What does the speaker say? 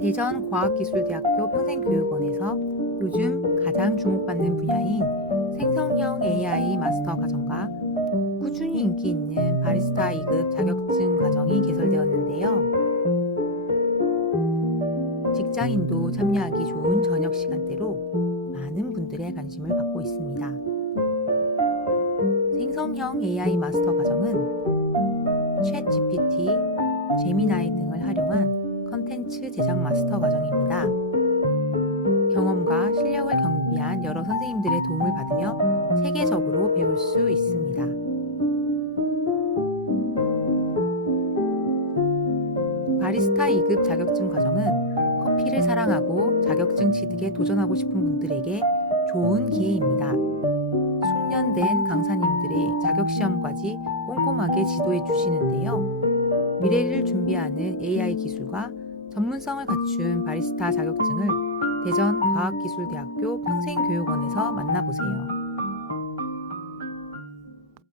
대전과학기술대학교 평생교육원에서 요즘 가장 주목받는 분야인 생성형 AI 마스터 과정과 꾸준히 인기 있는 바리스타 2급 자격증 과정이 개설되었는데요. 직장인도 참여하기 좋은 저녁 시간대로 많은 분들의 관심을 받고 있습니다. 생성형 AI 마스터 과정은 챗 GPT, 제미나이 등을 활용한 컨텐츠 제작 마스터 과정입니다. 경험과 실력을 경비한 여러 선생님들의 도움을 받으며 세계적으로 배울 수 있습니다. 바리스타 2급 자격증 과정은 커피를 사랑하고 자격증 취득에 도전하고 싶은 분들에게 좋은 기회입니다. 숙련된 강사님들의 자격시험까지 꼼꼼하게 지도해 주시는데요. 미래를 준비하는 AI 기술과 전문성을 갖춘 바리스타 자격증을 대전 과학기술대학교 평생교육원에서 만나보세요.